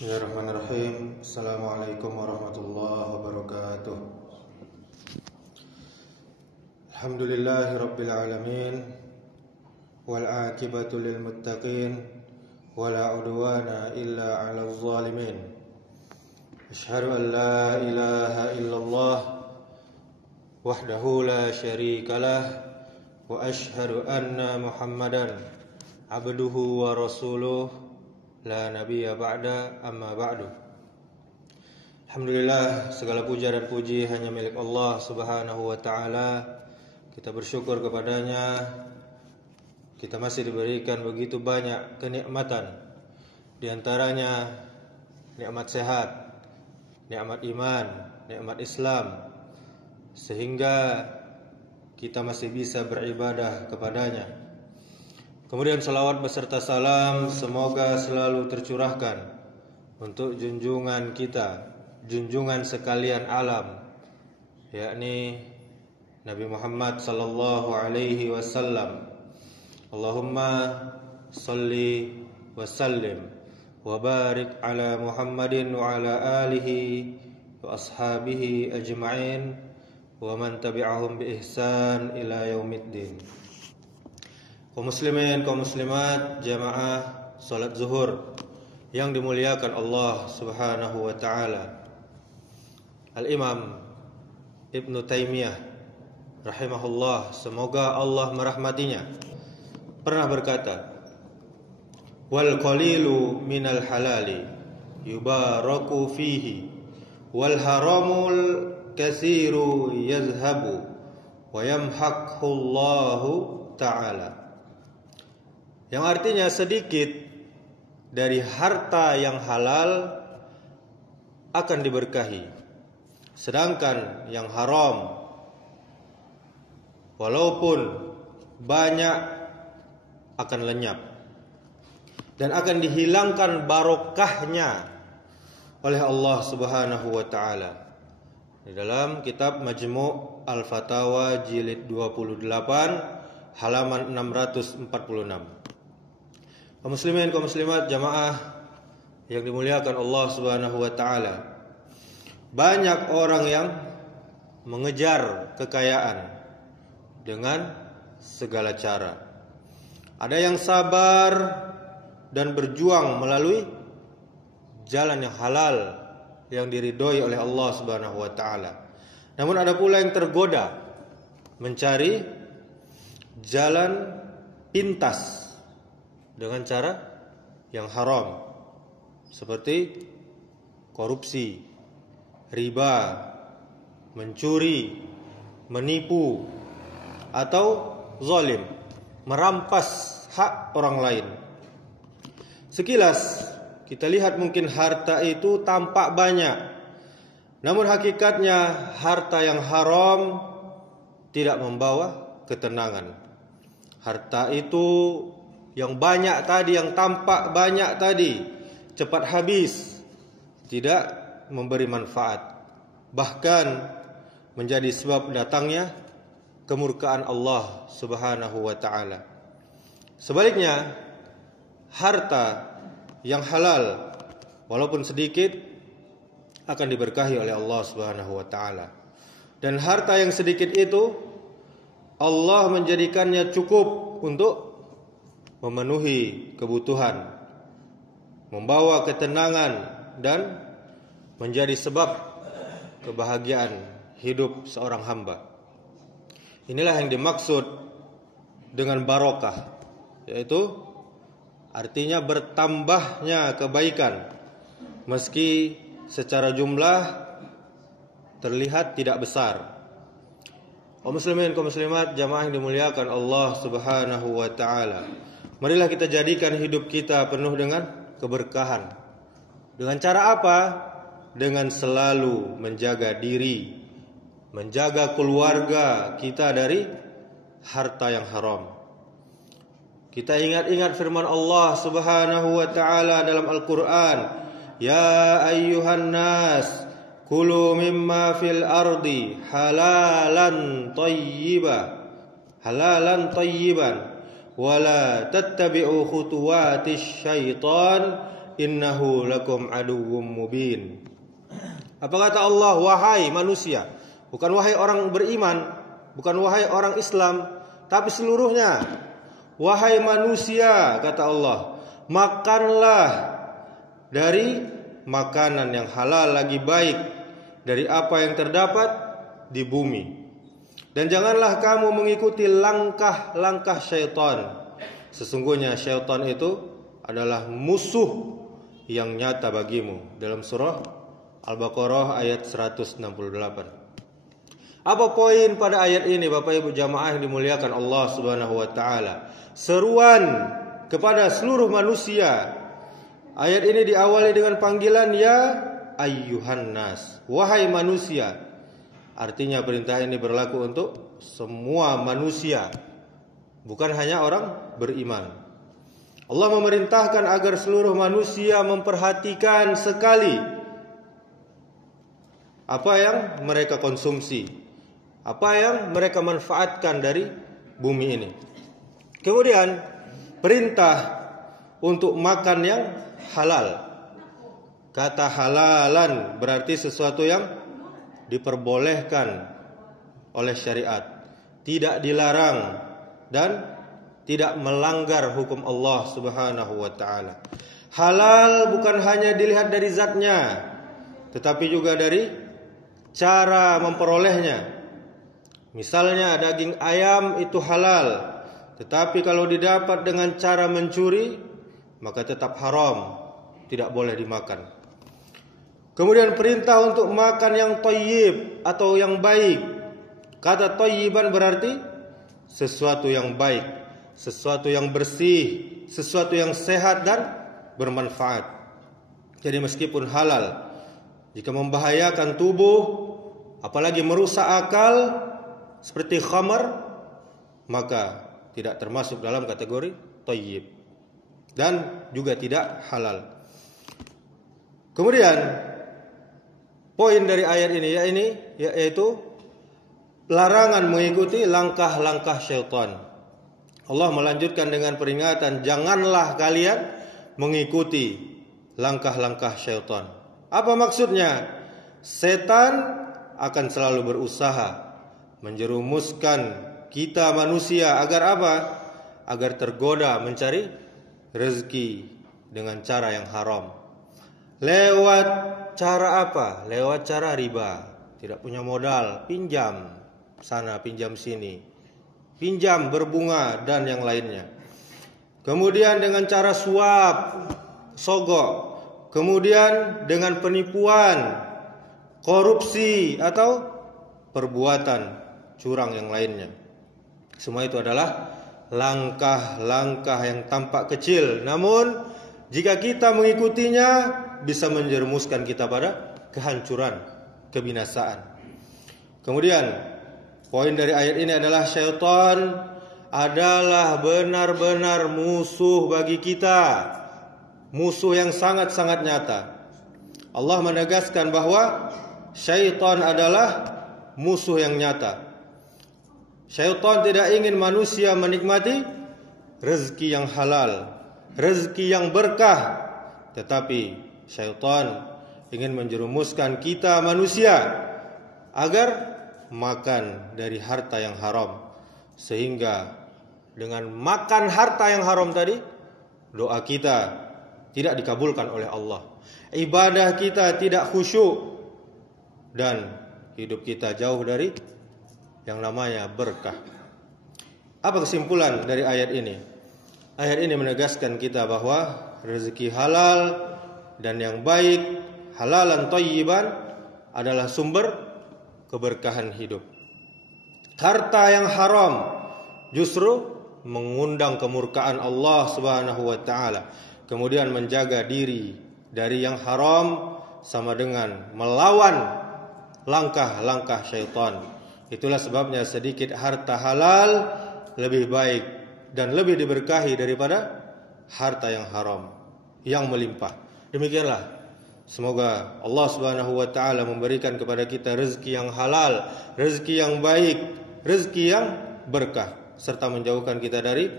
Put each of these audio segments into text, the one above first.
Bismillahirrahmanirrahim. Assalamualaikum warahmatullahi wabarakatuh. Alhamdulillahi rabbil alamin, wal aqibatu lil muttaqin, wala udwana illa 'alal zalimin. Asyhadu an la ilaha illallah wahdahu la syarikalah, wa asyhadu anna Muhammadan abduhu wa rasuluh la nabiyya ba'da, amma ba'du. Alhamdulillah, segala puja dan puji hanya milik Allah Subhanahu wa ta'ala. Kita bersyukur kepadanya. Kita masih diberikan begitu banyak kenikmatan, di antaranya nikmat sehat, nikmat iman, nikmat Islam, sehingga kita masih bisa beribadah kepadanya. Kemudian salawat beserta salam semoga selalu tercurahkan untuk junjungan kita, junjungan sekalian alam, yakni Nabi Muhammad sallallahu alaihi wasallam. Allahumma salli wa sallim wa barik ala Muhammadin wa ala alihi wa ashabihi ajma'in wa man tabi'ahum bi ihsan ila yaumiddin. Kaum muslimin, kaum muslimat, jamaah salat zuhur yang dimuliakan Allah Subhanahu wa ta'ala. Al-Imam Ibnu Taimiyah rahimahullah, semoga Allah merahmatinya, pernah berkata, wal qalilu minal halali yubaraku fihi wal haramul katsiru yazhabu wa yamhaqhu Allahu ta'ala. Yang artinya sedikit dari harta yang halal akan diberkahi, sedangkan yang haram walaupun banyak akan lenyap dan akan dihilangkan barokahnya oleh Allah Subhanahu wa ta'ala. Di dalam kitab Majmu' Al-Fatawa jilid 28 halaman 646. Kaum muslimin, kaum muslimat, jamaah yang dimuliakan Allah Subhanahu wa ta'ala, banyak orang yang mengejar kekayaan dengan segala cara. Ada yang sabar dan berjuang melalui jalan yang halal yang diridhoi oleh Allah Subhanahu wa ta'ala. Namun ada pula yang tergoda mencari jalan pintas dengan cara yang haram, seperti korupsi, riba, mencuri, menipu, atau zalim, merampas hak orang lain. Sekilas kita lihat mungkin harta itu tampak banyak, namun hakikatnya harta yang haram tidak membawa ketenangan. Harta itu yang banyak tadi, yang tampak banyak tadi, cepat habis, tidak memberi manfaat, bahkan menjadi sebab datangnya kemurkaan Allah Subhanahu wa ta'ala. Sebaliknya, harta yang halal walaupun sedikit akan diberkahi oleh Allah Subhanahu wa ta'ala. Dan harta yang sedikit itu Allah menjadikannya cukup untuk memenuhi kebutuhan, membawa ketenangan, dan menjadi sebab kebahagiaan hidup seorang hamba. Inilah yang dimaksud dengan barokah, yaitu artinya bertambahnya kebaikan meski secara jumlah terlihat tidak besar. Kaum muslimin, kaum muslimat, jamaah yang dimuliakan Allah Subhanahu wa ta'ala, marilah kita jadikan hidup kita penuh dengan keberkahan. Dengan cara apa? Dengan selalu menjaga diri, menjaga keluarga kita dari harta yang haram. Kita ingat-ingat firman Allah Subhanahu wa ta'ala dalam Al-Quran, ya ayyuhan nas kulu mimma fil ardi halalan tayyiban wala tattabi'u khutuwatis syaitan innahu lakum aduwwum mubin. Apa kata Allah? Wahai manusia, bukan wahai orang beriman, bukan wahai orang Islam, tapi seluruhnya. Wahai manusia, kata Allah, makanlah dari makanan yang halal lagi baik dari apa yang terdapat di bumi. Dan janganlah kamu mengikuti langkah-langkah syaitan. Sesungguhnya syaitan itu adalah musuh yang nyata bagimu. Dalam surah Al-Baqarah ayat 168. Apa poin pada ayat ini, Bapak Ibu jamaah yang dimuliakan Allah Subhanahu wa taala? Seruan kepada seluruh manusia. Ayat ini diawali dengan panggilan ya ayyuhan nas, wahai manusia. Artinya perintah ini berlaku untuk semua manusia, bukan hanya orang beriman. Allah memerintahkan agar seluruh manusia memperhatikan sekali apa yang mereka konsumsi, apa yang mereka manfaatkan dari bumi ini. Kemudian perintah untuk makan yang halal. Kata halalan berarti sesuatu yang diperbolehkan oleh syariat, tidak dilarang dan tidak melanggar hukum Allah Subhanahu wa taala. Halal bukan hanya dilihat dari zatnya, tetapi juga dari cara memperolehnya. Misalnya daging ayam itu halal, tetapi kalau didapat dengan cara mencuri, maka tetap haram, tidak boleh dimakan. Kemudian perintah untuk makan yang thayyib atau yang baik. Kata thayyiban berarti sesuatu yang baik, sesuatu yang bersih, sesuatu yang sehat dan bermanfaat. Jadi meskipun halal, jika membahayakan tubuh, apalagi merusak akal seperti khamar, maka tidak termasuk dalam kategori thayyib dan juga tidak halal. Kemudian poin dari ayat ini yaitu larangan mengikuti langkah-langkah syaitan. Allah melanjutkan dengan peringatan, janganlah kalian mengikuti langkah-langkah syaitan. Apa maksudnya? Setan akan selalu berusaha menjerumuskan kita manusia agar apa? Agar tergoda mencari rezeki dengan cara yang haram. Lewat cara apa? Lewat cara riba. Tidak punya modal, pinjam sana, pinjam sini, pinjam berbunga dan yang lainnya. Kemudian dengan cara suap, sogok. Kemudian dengan penipuan, korupsi atau perbuatan curang yang lainnya. Semua itu adalah langkah-langkah yang tampak kecil, namun jika kita mengikutinya bisa menjerumuskan kita pada kehancuran, kebinasaan. Kemudian poin dari ayat ini adalah syaitan adalah benar-benar musuh bagi kita, musuh yang sangat-sangat nyata. Allah menegaskan bahwa syaitan adalah musuh yang nyata. Syaitan tidak ingin manusia menikmati rezeki yang halal, rezeki yang berkah, tetapi syaitan ingin menjerumuskan kita manusia agar makan dari harta yang haram, sehingga dengan makan harta yang haram tadi, doa kita tidak dikabulkan oleh Allah, ibadah kita tidak khusyuk, dan hidup kita jauh dari yang namanya berkah. Apa kesimpulan dari ayat ini? Ayat ini menegaskan kita bahwa rezeki halal dan yang baik, halalan thayyiban, adalah sumber keberkahan hidup. Harta yang haram justru mengundang kemurkaan Allah Subhanahu wa taala. Kemudian menjaga diri dari yang haram sama dengan melawan langkah-langkah syaitan. Itulah sebabnya sedikit harta halal lebih baik dan lebih diberkahi daripada harta yang haram yang melimpah. Demikianlah, semoga Allah Subhanahu wa taala memberikan kepada kita rezeki yang halal, rezeki yang baik, rezeki yang berkah, serta menjauhkan kita dari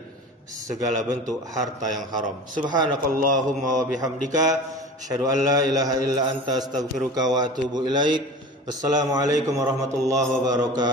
segala bentuk harta yang haram. Subhanakallahumma wa bihamdika asyhadu an la ilaha illa anta astaghfiruka wa atubu ilaik. Wassalamualaikum warahmatullahi wabarakatuh.